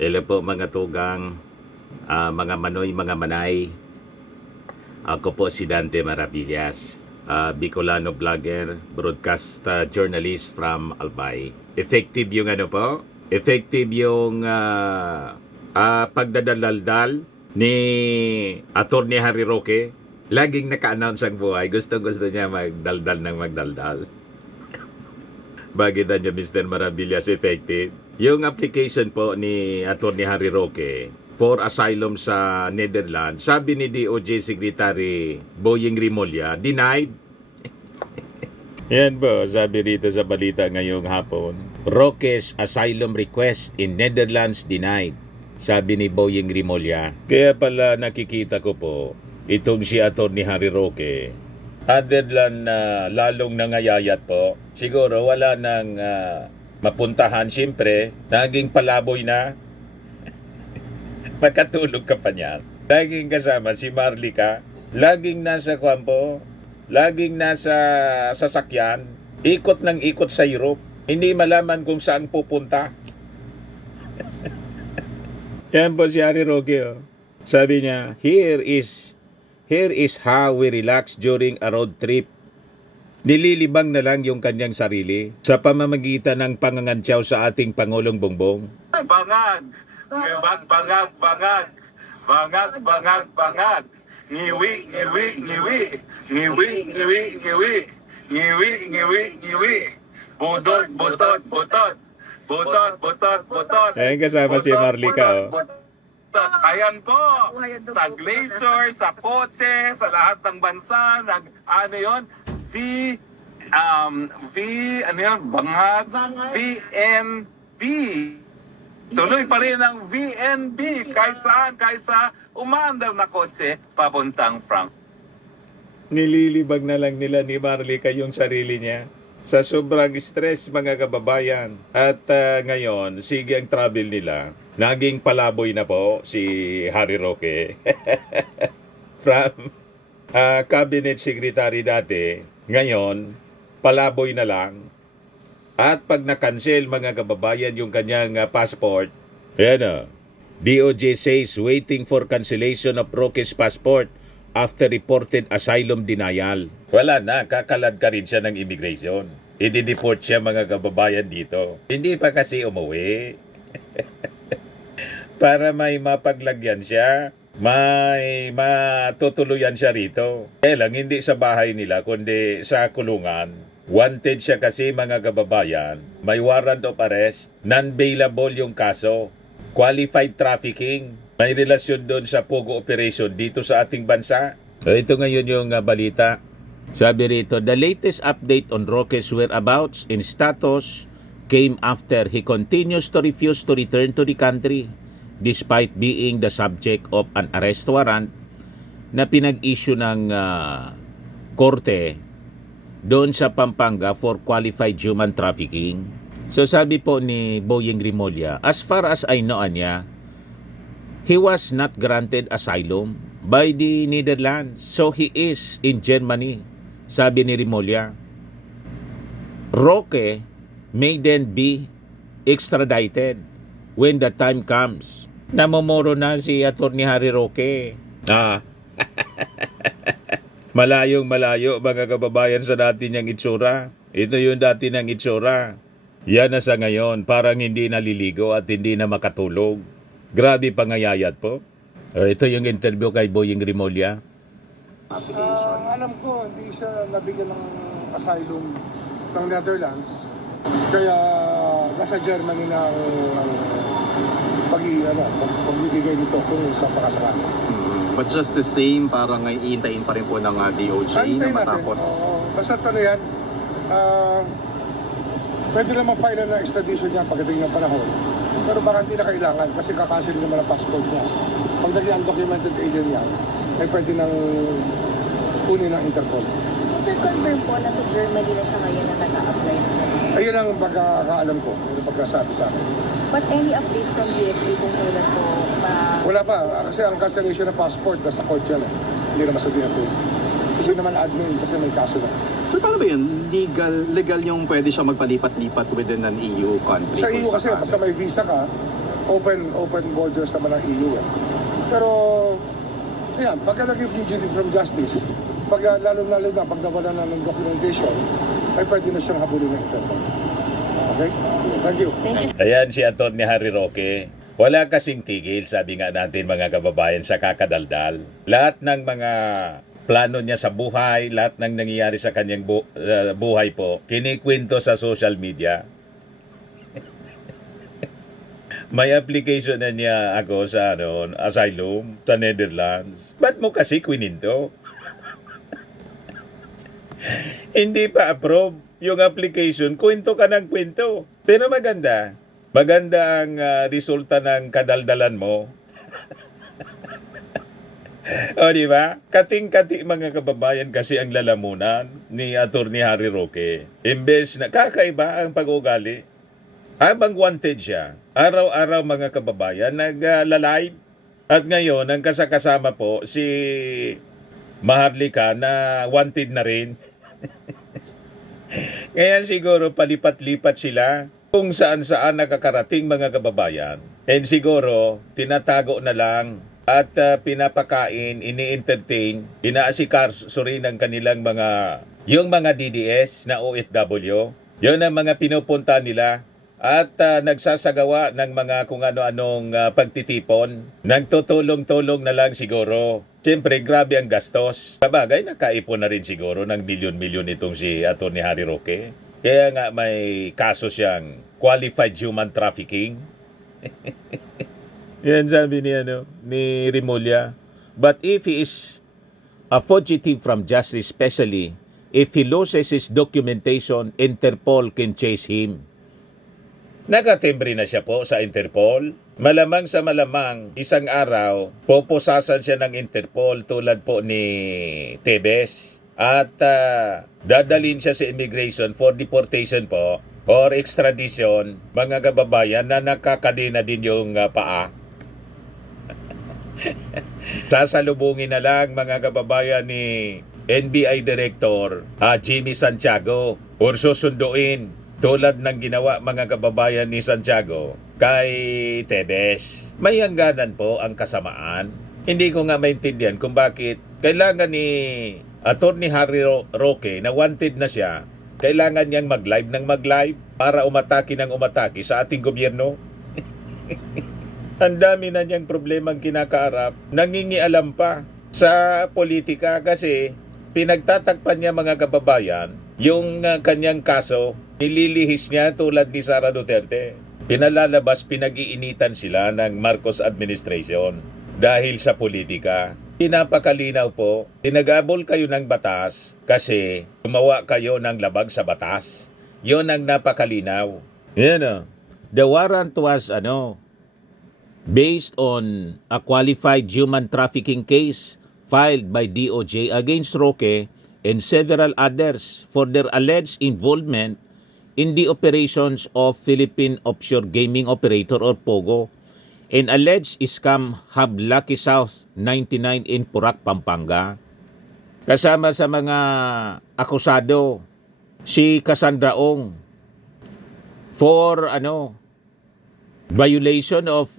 Hello po mga tugang, mga manoy, mga manay. Ako po si Dante Maravillas, Bicolano vlogger, broadcast journalist from Albay. Effective yung ano po? Effective yung pagdadaldal ni Atty. Harry Roque. Laging naka-announce ang buhay. Gusto niya magdaldal ng magdaldal. Bakit niya Mr. Maravillas effective? Yung application po ni Atty. Harry Roque for asylum sa Netherlands, sabi ni DOJ Secretary Boying Rimulya, denied. Yan po, sabi rito sa balita ngayong hapon. Roque's asylum request in Netherlands denied, sabi ni Boying Rimulya. Kaya pala nakikita ko po, itong si Atty. Harry Roque, other than lalong nangayayat po, siguro wala nang mapuntahan. Siyempre, naging palaboy na. Makatulog ka pa niyan. Laging kasama si Marlica. Laging nasa kwampo. Laging nasa sasakyan. Ikot ng ikot sa Europe. Hindi malaman kung saan pupunta. Yan po si Harry Roque. Oh. Sabi niya, Here is how we relax during a road trip. Nililibang na lang yung kanyang sarili sa pamamagitan ng pangangantyaw sa ating Pangulong Bongbong. Bangag! Bangag! Bangag! Bangag! Bangag! Bangag! Ngiwi! Ngiwi! Ngiwi! Ngiwi! Ngiwi! Ngiwi! Ngiwi! Ngiwi! Ngiwi! Butot! Butot! Butot! Butot! Butot! Butot! Ayan kasama si Marlica. Oh. Ayan po, sa glacier, sa kotse, sa lahat ng bansa, ano yun, ano yun, bangag, VNB. Tuloy pa rin ang VNB kahit saan, kahit sa umaandar na kotse, papuntang Frank. Nililibag na lang nila ni Marlica yung sarili niya sa sobrang stress, mga kababayan. At ngayon, sige ang travel nila. Naging palaboy na po si Harry Roque. From cabinet secretary dati, ngayon, palaboy na lang. At pag na-cancel, mga kababayan, yung kanyang passport, ayan o, DOJ says waiting for cancellation of Roque's passport after reported asylum denial. Wala na, kakalad ka rin siya ng immigration. I-deport siya, mga kababayan, dito. Hindi pa kasi umuwi. Para may mapaglagyan siya, may matutuluyan siya rito. Kaya lang, hindi sa bahay nila, kundi sa kulungan. Wanted siya kasi, mga kababayan. May warrant of arrest. Non-bailable yung kaso. Qualified trafficking. May relasyon doon sa Pogo operation dito sa ating bansa. So, ito ngayon yung balita. Sabi rito, the latest update on Roque's whereabouts and status came after he continues to refuse to return to the country despite being the subject of an arrest warrant na pinag-issue ng korte doon sa Pampanga for qualified human trafficking. So sabi po ni Boying Rimulya, as far as I know niya, he was not granted asylum by the Netherlands. So he is in Germany, sabi ni Rimulya. Roque may then be extradited when the time comes. Namumuro na si Atty. Harry Roque. Malayong malayo, mga kababayan, sa dati niyang itsura. Ito yung dati niyang itsura. Yan na sa ngayon, parang hindi naliligo at hindi na makatulog. Grabe pangayayat po. Ito yung interview kay Boying Rimulya. Alam ko, hindi siya nabigyan ng asylum ng Netherlands. Kaya nasa Germany na ang pagbibigay nito kung sa pakasakali. But just the same, parang iintayin pa rin po ng DOJ na matapos. Basta yan, pwede naman file na extradition niya pagdating ng panahon. Pero baka hindi na kailangan kasi kakancel naman ang passport niya. Pag naging undocumented alien niya, ay pwede nang kunin ng Interpol. So sir, confirm po na sa Germany na siya ngayon na nag-a-apply na. Ayun ang pagkakaalam ko, yung pagkasabi sa akin. But any update from DFA kung kailan po pa? Wala pa, kasi ang cancellation ng passport, nasa court yan eh. Hindi naman sa DFA. Hindi naman admin kasi may kaso na. So paano ba yun? Legal yung pwede siya magpalipat-lipat within an EU country? Sa EU kasi, basta may visa ka, open borders naman ng EU eh. Pero, ayan, pagka naging fugitive from justice, lalo-lalo na pag nawala na ng documentation, ay pwede na siyang habulin ng Interpol. Okay? Thank you. Thank you. Ayan si Atty. Harry Roque. Wala kasing tigil, sabi nga natin mga kababayan, sa kakadaldal. Lahat ng mga plano niya sa buhay, lahat ng nangyayari sa kanyang buhay po, kinikwento sa social media. May application na niya ako sa asylum sa Netherlands. Ba't mo kasi kwininto? Hindi pa approve yung application, kwento ka ng kwento. Pero maganda. Maganda ang resulta ng kadaldalan mo. O di ba? Kating-kating mga kababayan kasi ang lalamunan ni Atty. Harry Roque. Imbes na kakaiba ang pag-ugali. Habang wanted siya, araw-araw mga kababayan nag-live. At ngayon, ang kasama po si Maharlika na wanted na rin. Ngayon siguro palipat-lipat sila kung saan-saan nakakarating mga kababayan. And siguro tinatago na lang at pinapakain, ini-entertain, inaasikaso rin ng kanilang yung mga DDS na OFW. Yun ang mga pinupunta nila. At nagsasagawa ng mga kung ano-anong pagtitipon. Nagtutulong-tulong na lang siguro. Siyempre, grabe ang gastos. Sabagay, nakaipon na rin siguro ng milyon-milyon itong si Atty. Harry Roque. Kaya nga may kaso siyang qualified human trafficking. Yan sabi ni Rimulya. But if he is a fugitive from justice, especially if he loses his documentation, Interpol can chase him. Nakatimbre na siya po sa Interpol. Malamang sa malamang, isang araw, poposasan siya ng Interpol tulad po ni Tebes. At dadalhin siya sa immigration for deportation po or extradition, mga kababayan na nakakadena din yung paa. Sasalubungin na lang mga kababayan ni NBI Director Jimmy Santiago or susunduin tulad ng ginawa mga kababayan ni Santiago kay Tebes. May hangganan po ang kasamaan. Hindi ko nga maintindihan kung bakit kailangan ni Atty. Harry Roque na wanted na siya, kailangan niyang mag-live ng mag-live para umatake ng umatake sa ating gobyerno. Ang dami na niyang problemang kinakaharap, nangingialam pa sa politika kasi pinagtatakpan niya mga kababayan yung kanyang kaso, nililihis niya tulad ni Sara Duterte. Pinalalabas, pinag-iinitan sila ng Marcos administration dahil sa politika. Pinapakalinaw po, tinagabol kayo ng batas kasi gumawa kayo ng labag sa batas. Yon ang napakalinaw. Yan The warrant was based on a qualified human trafficking case filed by DOJ against Roque and several others for their alleged involvement in the operations of Philippine Offshore Gaming Operator or POGO and alleged scam hub Lucky South 99 in Porac, Pampanga. Kasama sa mga akusado si Cassandra Ong for violation of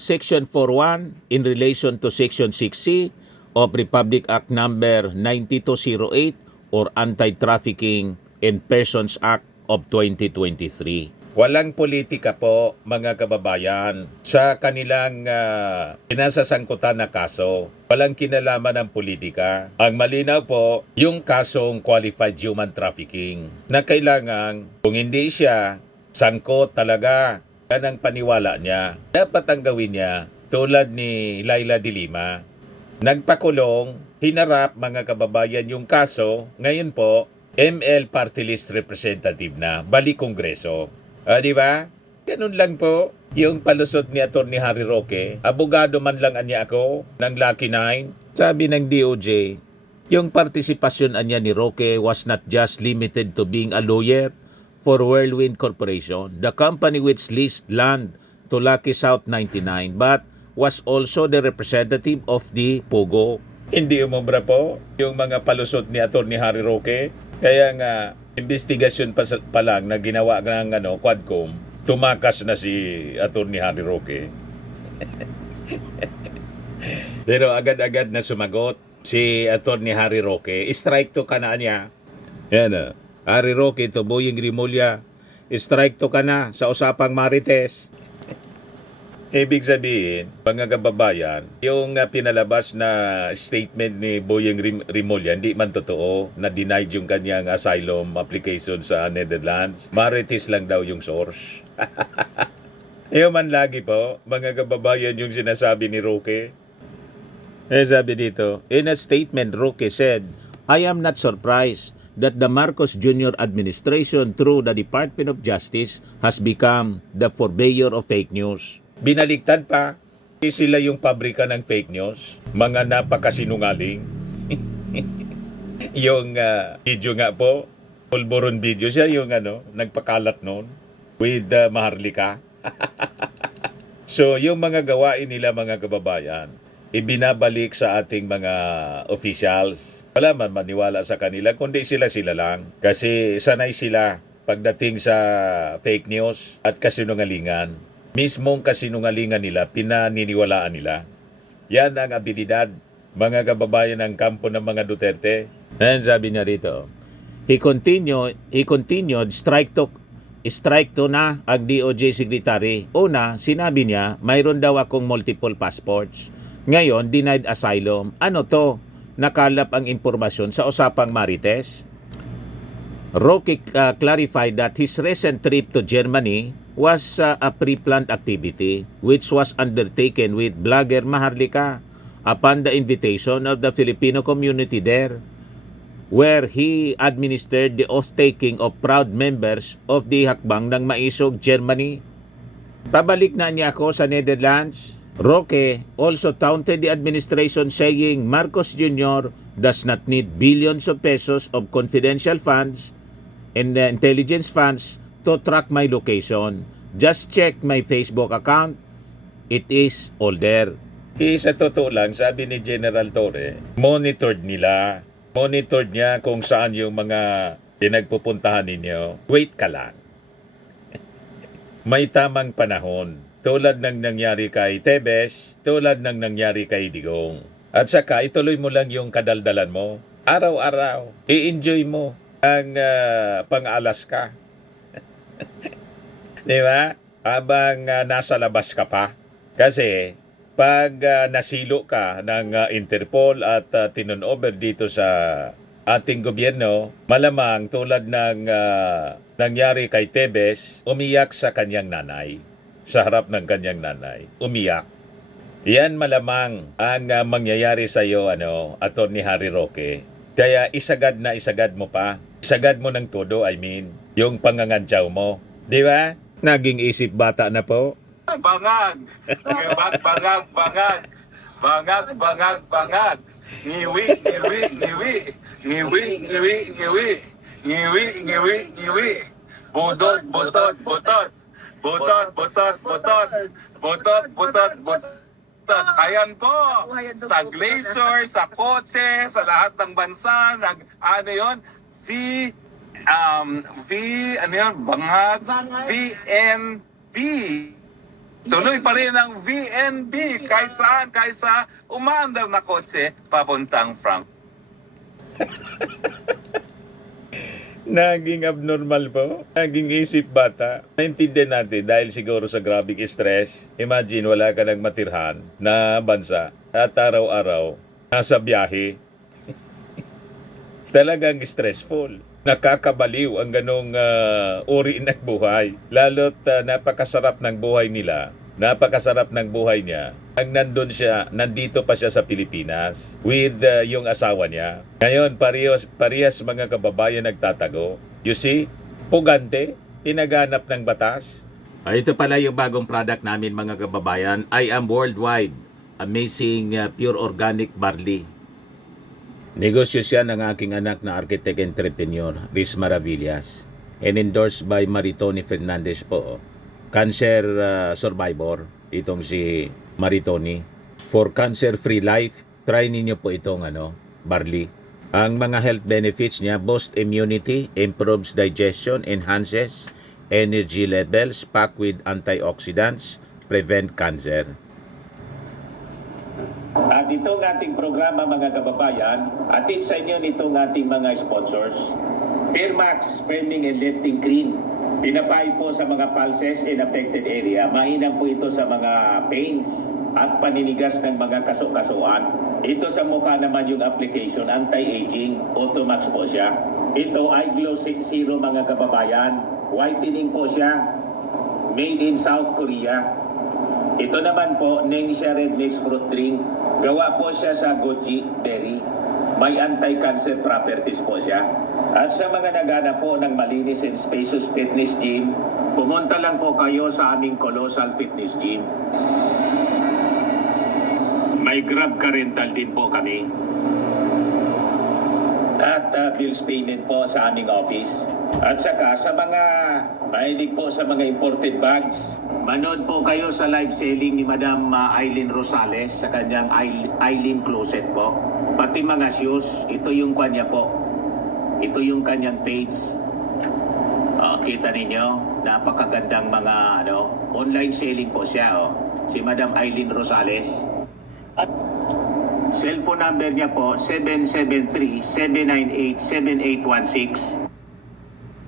Section 41 in relation to Section 6C of Republic Act number 9208 or Anti-Trafficking in Persons Act of 2023. Walang politika po mga kababayan sa kanilang pinasasangkutan na kaso. Walang kinalaman ng politika. Ang malinaw po yung kasong qualified human trafficking na kailangan kung hindi siya sangkot talaga yan ang paniwala niya. Dapat ang gawin niya tulad ni Laila de Lima. Nagpakulong, hinarap mga kababayan yung kaso, ngayon po, ML Party List Representative na, balik Kongreso. Di ba? Ganun lang po. Yung palusot ni Atty. Harry Roque, abogado man lang anya ako ng Lucky 9. Sabi ng DOJ, yung partisipasyon anya ni Roque was not just limited to being a lawyer for Whirlwind Corporation, the company which leased land to Lucky South 99, but was also the representative of the POGO. Hindi umubra po yung mga palusot ni Atty. Harry Roque. Kaya nga, investigasyon pa lang na ginawa ng Quadcom, tumakas na si Atty. Harry Roque. Pero agad-agad na sumagot si Atty. Harry Roque. Strike to ka na niya. Yan na. Harry Roque to Boying Rimulya. Strike to ka na sa usapang Marites. Ibig sabihin, mga kababayan, yung pinalabas na statement ni Boying Rimulya, hindi man totoo na denied yung kanyang asylum application sa Netherlands. Marites lang daw yung source. Yung man lagi po, mga kababayan, yung sinasabi ni Roque. Sabi dito, in a statement, Roque said, I am not surprised that the Marcos Jr. administration through the Department of Justice has become the purveyor of fake news. Binaliktad pa, sila yung pabrika ng fake news, mga napakasinungaling. Yung video nga po, pulburon video siya, yung nagpakalat noon with Maharlika. So, yung mga gawain nila, mga kababayan, ibinabalik sa ating mga officials. Wala man maniwala sa kanila, kundi sila lang. Kasi sanay sila pagdating sa fake news at kasinungalingan. Mismong kasinungalingan nila, pinaniniwalaan nila. Yan ang abilidad, mga kababayan ng kampo ng mga Duterte. And sabi niya rito, he continued, strike to na ang DOJ Secretary. Una, sinabi niya, mayroon daw akong multiple passports. Ngayon, denied asylum. Ano to? Nakalap ang impormasyon sa usapang Marites. Roque clarified that his recent trip to Germany was a pre-planned activity which was undertaken with blogger Maharlika upon the invitation of the Filipino community there, where he administered the oath-taking of proud members of the Hakbang ng Maisog, Germany. Pabalik na niya ako sa Netherlands. Roque also taunted the administration saying Marcos Jr. does not need billions of pesos of confidential funds and intelligence funds to track my location. Just check my Facebook account. It is all there. Sa totoo lang, sabi ni General Torre, monitored niya kung saan yung mga pinagpupuntahan ninyo. Wait ka lang. May tamang panahon. Tulad ng nangyari kay Tebes, tulad ng nangyari kay Digong. At saka, ituloy mo lang yung kadaldalan mo. Araw-araw, i-enjoy mo ang pang-alas ka. Di ba? Habang nasa labas ka pa. Kasi, pag nasilo ka ng Interpol at tinunover dito sa ating gobyerno, malamang tulad ng nangyari kay Tebes, umiyak sa kanyang nanay. Sa harap ng kanyang nanay, umiyak. Yan malamang ang mangyayari sa iyo, Atty. Harry Roque. Kaya isagad mo pa. Isagad mo ng todo, yung pangangantsaw mo. Di ba? Naging isip bata na po. Bangag! Bangag! Bangag! Bangag! Ngiwi! Budot! Ayan po, sa glacier, sa kotse, sa lahat ng bansa, Bangag, VNB. Tuloy pa rin ang VNB kahit saan, kahit sa umaandar na kotse papuntang Frank. Naging abnormal po. Naging isip bata. Naintindihan natin dahil siguro sa grabing stress. Imagine wala ka ng matirhan na bansa at araw-araw nasa biyahe. Talagang stressful. Nakakabaliw ang ganong uri ng buhay. Lalo't napakasarap ng buhay nila. Napakasarap ng buhay niya. Ang nandito pa siya sa Pilipinas with yung asawa niya. Ngayon, parehas mga kababayan nagtatago. You see, pugante, tinaganap ng batas. Ito pala yung bagong product namin mga kababayan. I am worldwide. Amazing pure organic barley. Negosyo siya ng aking anak na architect entrepreneur, Riz Maravillas. And endorsed by Maritoni Fernandez po. Cancer survivor, itong si Maritoni. For cancer-free life, try ninyo po itong barley. Ang mga health benefits niya, boost immunity, improves digestion, enhances energy levels, packed with antioxidants, prevent cancer. At itong ating programa mga kababayan, atid sa inyo nitong ating mga sponsors. Fairmax, Firming and Lifting Cream. Pinapay po sa mga pulses in affected area. Mainam po ito sa mga pains at paninigas ng mga kaso-kasuan. Ito sa mukha naman yung application, anti-aging, Automax po siya. Ito ay Glow 60 mga kababayan. Whitening po siya. Made in South Korea. Ito naman po, Nengxia Red Mix Fruit Drink. Gawa po siya sa goji berry. May anti-cancer properties po siya. At sa mga nagana po ng malinis and spacious fitness gym, pumunta lang po kayo sa aming Colossal Fitness Gym. May Grab ka rental din po kami. At bills payment po sa aming office. At saka sa mga mahilig po sa mga imported bags, manood po kayo sa live selling ni Madam Aileen Rosales sa kanyang Aileen Closet po. Pati mga shoes, ito yung kanya po. Ito yung kanyang page. Kita ninyo, napakagandang mga online selling po siya. Si Madam Aileen Rosales. At cellphone number niya po, 773-798-7816.